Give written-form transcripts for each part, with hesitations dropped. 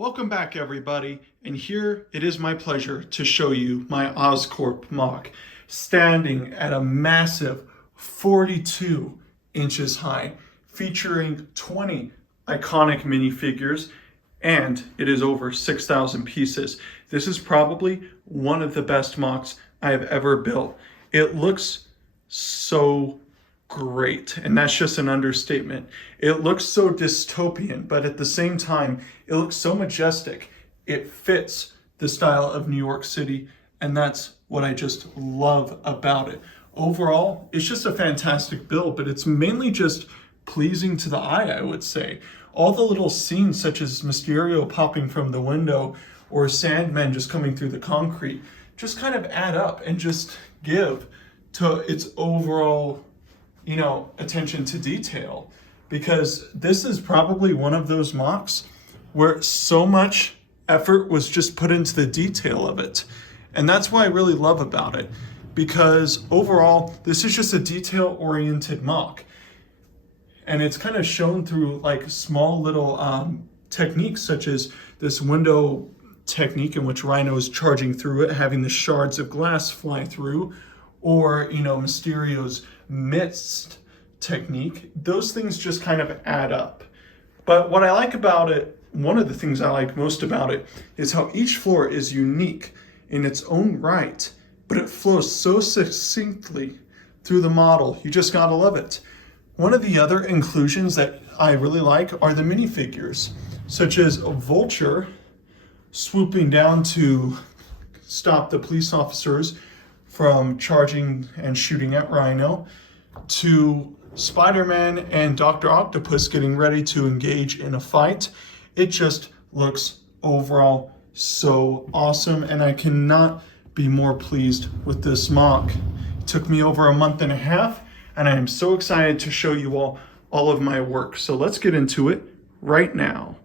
Welcome back everybody, and here it is my pleasure to show you my Oscorp mock, standing at a massive 42 inches high, featuring 20 iconic minifigures, and it is over 6,000 pieces. This is probably one of the best mocks I have ever built. It looks so great, and that's just an understatement. It looks so dystopian, but at the same time it looks so majestic. It fits the style of New York City, and that's what I just love about it. Overall, it's just a fantastic build, but it's mainly just pleasing to the eye, I would say. All the little scenes, such as Mysterio popping from the window or Sandman just coming through the concrete, just kind of add up and just give to its overall attention to detail, because this is probably one of those mocks where so much effort was just put into the detail of it. And that's what I really love about it, because overall, this is just a detail-oriented mock. And it's kind of shown through like small little techniques, such as this window technique in which Rhino is charging through it, having the shards of glass fly through, or Mysterio's mist technique. Those things just kind of add up. But what I like about it, one of the things I like most about it, is how each floor is unique in its own right, but it flows so succinctly through the model. You just gotta love it. One of the other inclusions that I really like are the minifigures, such as a vulture swooping down to stop the police officers from charging and shooting at Rhino, to Spiderman and Dr. Octopus getting ready to engage in a fight. It just looks overall so awesome, and I cannot be more pleased with this mock. It took me over a month and a half, and I am so excited to show you all of my work. So let's get into it right now.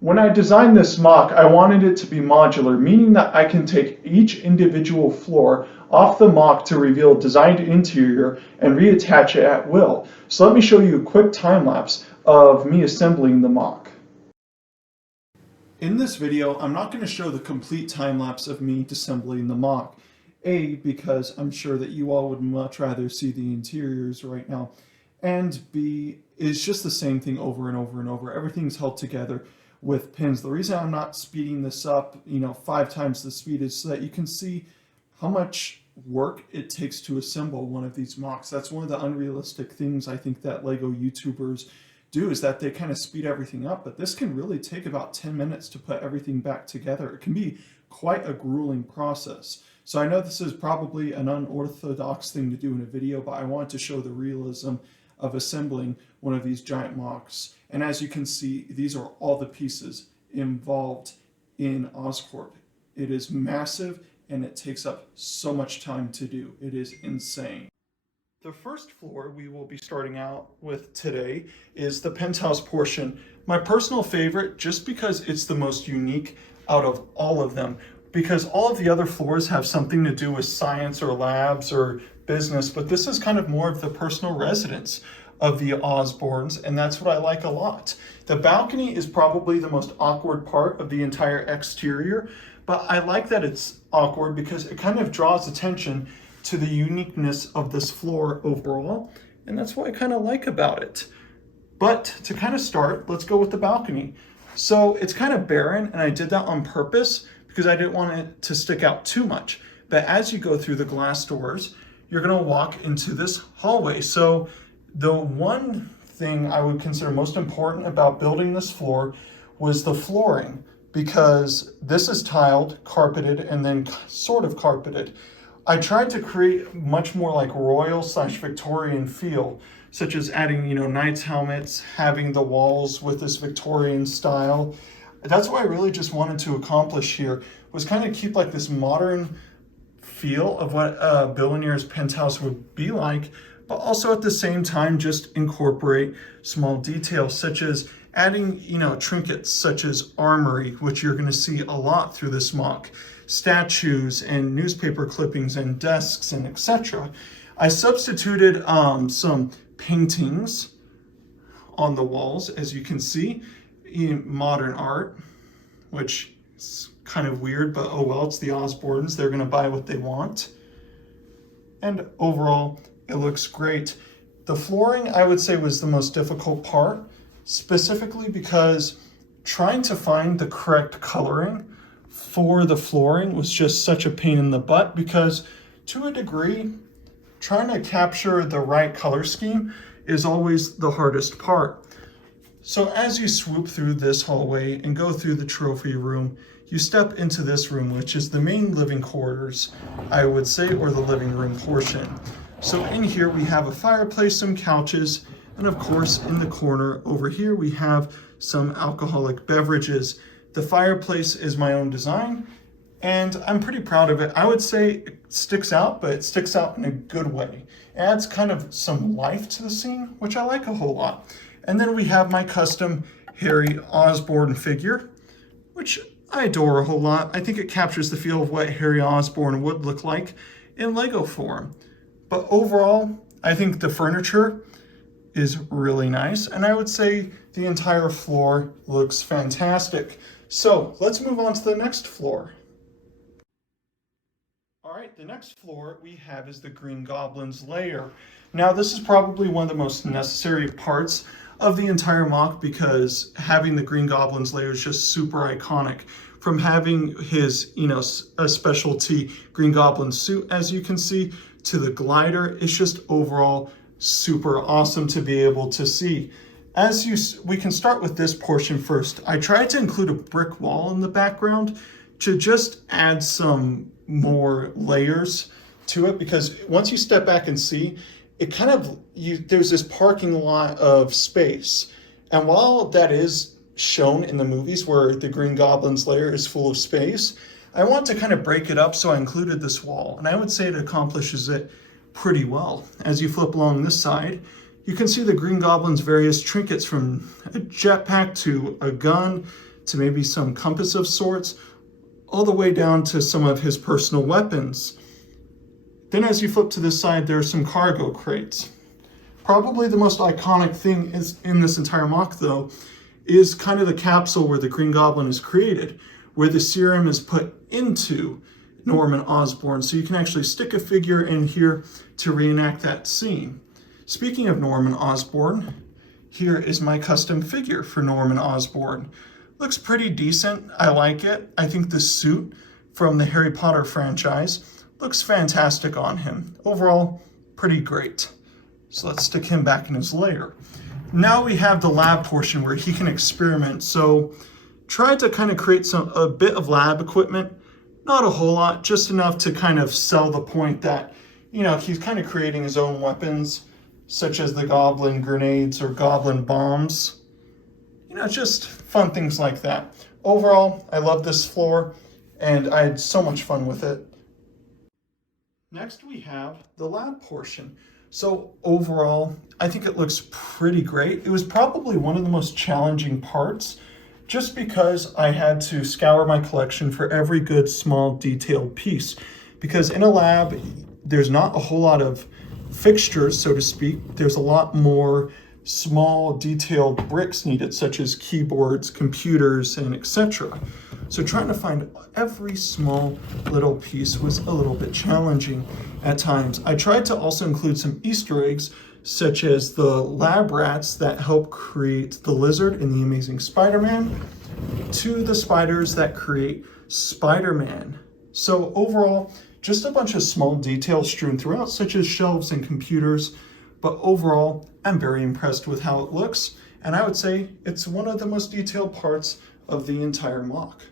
When I designed this mock, I wanted it to be modular, meaning that I can take each individual floor off the mock to reveal designed interior and reattach it at will. So let me show you a quick time lapse of me assembling the mock. In this video, I'm not going to show the complete time lapse of me assembling the mock. A, because I'm sure that you all would much rather see the interiors right now. And B, it's just the same thing over and over and over. Everything's held together with pins. The reason I'm not speeding this up, 5 times the speed, is so that you can see how much work it takes to assemble one of these mocks. That's one of the unrealistic things I think that Lego YouTubers do, is that they kind of speed everything up, but this can really take about 10 minutes to put everything back together. It can be quite a grueling process. So I know this is probably an unorthodox thing to do in a video, but I wanted to show the realism of assembling one of these giant mocks. And as you can see, these are all the pieces involved in Oscorp. It is massive, and it takes up so much time to do. It is insane. The first floor we will be starting out with today is the penthouse portion. My personal favorite, just because it's the most unique out of all of them, because all of the other floors have something to do with science or labs or business, but this is kind of more of the personal residence of the Osborns, and that's what I like a lot. The balcony is probably the most awkward part of the entire exterior, but I like that it's awkward because it kind of draws attention to the uniqueness of this floor overall, and that's what I kind of like about it. But to kind of start, let's go with the balcony. So it's kind of barren, and I did that on purpose because I didn't want it to stick out too much. But as you go through the glass doors, you're going to walk into this hallway. So the one thing I would consider most important about building this floor was the flooring, because this is tiled, carpeted, and then sort of carpeted. I tried to create much more like royal/Victorian feel, such as adding, knights helmets, having the walls with this Victorian style. That's what I really just wanted to accomplish here, was kind of keep like this modern feel of what a billionaire's penthouse would be like, but also at the same time just incorporate small details, such as adding, trinkets such as armory, which you're going to see a lot through this mock, statues and newspaper clippings and desks and etc. I substituted some paintings on the walls, as you can see, in modern art. which is kind of weird, but oh well, it's the Osborns. They're going to buy what they want. And overall, it looks great. The flooring, I would say, was the most difficult part, specifically because trying to find the correct coloring for the flooring was just such a pain in the butt, because to a degree, trying to capture the right color scheme is always the hardest part. So as you swoop through this hallway and go through the trophy room, you step into this room, which is the main living quarters, I would say, or the living room portion. So in here we have a fireplace, some couches, and of course in the corner over here we have some alcoholic beverages. The fireplace is my own design, and I'm pretty proud of it. I would say it sticks out, but it sticks out in a good way. It adds kind of some life to the scene, which I like a whole lot. And then we have my custom Harry Osborn figure, which I adore a whole lot. I think it captures the feel of what Harry Osborn would look like in Lego form. But overall, I think the furniture is really nice, and I would say the entire floor looks fantastic. So let's move on to the next floor. All right, the next floor we have is the Green Goblin's lair. Now, this is probably one of the most necessary parts of the entire mock, because having the Green Goblin's lair is just super iconic. From having his, a specialty Green Goblin suit, as you can see, to the glider, it's just overall super awesome to be able to see. We can start with this portion first. I tried to include a brick wall in the background to just add some more layers to it, because once you step back and see, it kind of, there's this parking lot of space. And while that is shown in the movies where the Green Goblin's lair is full of space, I want to kind of break it up, so I included this wall. And I would say it accomplishes it pretty well. As you flip along this side, you can see the Green Goblin's various trinkets, from a jetpack to a gun to maybe some compass of sorts, all the way down to some of his personal weapons. Then as you flip to this side, there are some cargo crates. Probably the most iconic thing in this entire mock, though, is kind of the capsule where the Green Goblin is created, where the serum is put into Norman Osborn. So you can actually stick a figure in here to reenact that scene. Speaking of Norman Osborn, here is my custom figure for Norman Osborn. Looks pretty decent. I like it. I think the suit from the Harry Potter franchise looks fantastic on him. Overall, pretty great. So let's stick him back in his lair. Now we have the lab portion where he can experiment. So try to kind of create a bit of lab equipment, not a whole lot, just enough to kind of sell the point that, he's kind of creating his own weapons, such as the goblin grenades or goblin bombs. Just fun things like that. Overall, I love this floor, and I had so much fun with it. Next, we have the lab portion. So overall, I think it looks pretty great. It was probably one of the most challenging parts, just because I had to scour my collection for every good small detailed piece. Because in a lab, there's not a whole lot of fixtures, so to speak. There's a lot more small detailed bricks needed, such as keyboards, computers, and etc. So trying to find every small little piece was a little bit challenging at times. I tried to also include some Easter eggs, such as the lab rats that help create the lizard in The Amazing Spider-Man, to the spiders that create Spider-Man. So overall, just a bunch of small details strewn throughout, such as shelves and computers. But overall, I'm very impressed with how it looks, and I would say it's one of the most detailed parts of the entire mock.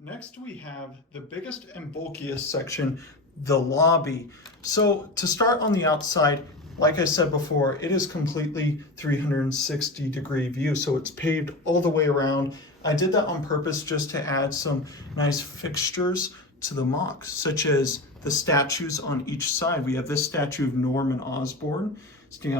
Next, we have the biggest and bulkiest section, the lobby. So to start on the outside, like I said before, it is completely 360-degree view, so it's paved all the way around. I did that on purpose just to add some nice fixtures to the mock, such as the statues on each side. We have this statue of Norman Osborn standing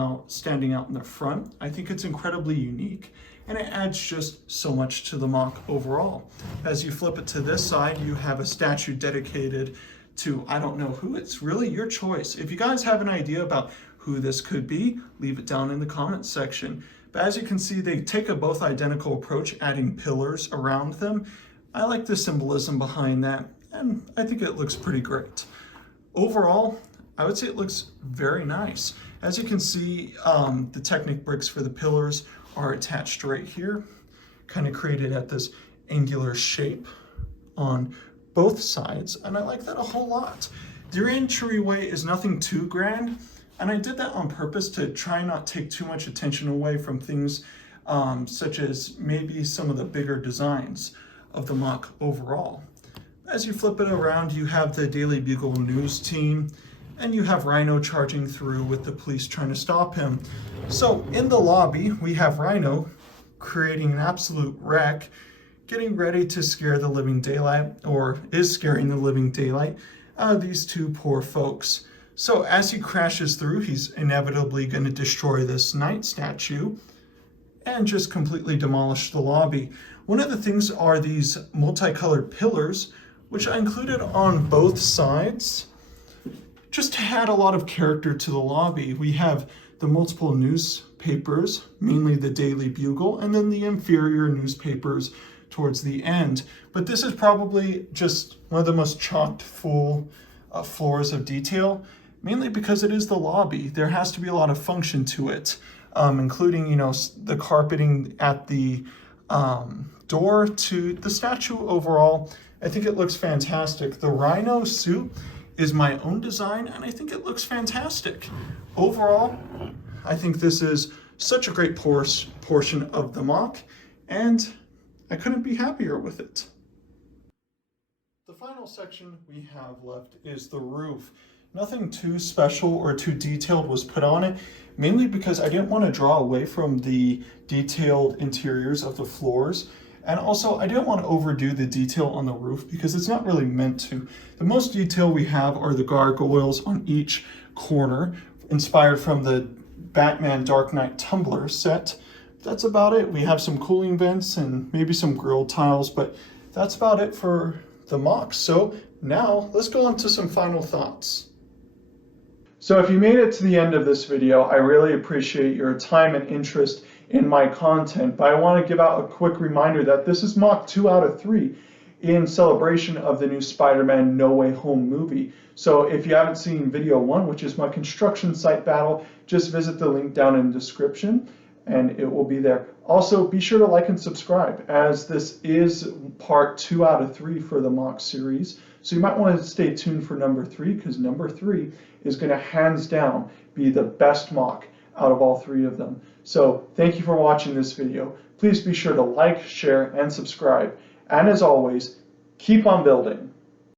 out in the front. I think it's incredibly unique, and it adds just so much to the mock overall. As you flip it to this side, you have a statue dedicated to, I don't know who. It's really your choice. If you guys have an idea about who this could be, leave it down in the comments section. But as you can see, they take a both identical approach, adding pillars around them. I like the symbolism behind that, and I think it looks pretty great. Overall, I would say it looks very nice. As you can see, the Technic bricks for the pillars are attached right here, kind of created at this angular shape on both sides, and I like that a whole lot. The entryway is nothing too grand, and I did that on purpose to try not take too much attention away from things such as maybe some of the bigger designs of the MOC overall. As you flip it around, you have the Daily Bugle news team, and you have Rhino charging through with the police trying to stop him. So in the lobby, we have Rhino creating an absolute wreck, getting ready to scare the living daylight, or is scaring the living daylight out of these two poor folks. So as he crashes through, he's inevitably going to destroy this knight statue and just completely demolish the lobby. One of the things are these multicolored pillars, which I included on both sides, just to add a lot of character to the lobby. We have the multiple newspapers, mainly the Daily Bugle, and then the inferior newspapers towards the end. But this is probably just one of the most chocked full floors of detail, mainly because it is the lobby. There has to be a lot of function to it, including, you know, the carpeting at the door to the statue overall. I think it looks fantastic. The Rhino suit is my own design, and I think it looks fantastic. Overall, I think this is such a great portion of the MOC, and I couldn't be happier with it. The final section we have left is the roof. Nothing too special or too detailed was put on it, mainly because I didn't want to draw away from the detailed interiors of the floors. And also, I didn't want to overdo the detail on the roof because it's not really meant to. The most detail we have are the gargoyles on each corner, inspired from the Batman Dark Knight Tumbler set. That's about it. We have some cooling vents and maybe some grille tiles, but that's about it for the MOC. So now let's go on to some final thoughts. So if you made it to the end of this video, I really appreciate your time and interest in my content, but I want to give out a quick reminder that this is MOC 2 out of 3 in celebration of the new Spider-Man No Way Home movie. So if you haven't seen video 1, which is my construction site battle, just visit the link down in the description and it will be there. Also, be sure to like and subscribe, as this is part 2 out of 3 for the MOC series. So you might want to stay tuned for number 3, because number 3 is going to hands down be the best MOC out of all 3 of them. So thank you for watching this video. Please be sure to like, share, and subscribe. And as always, keep on building.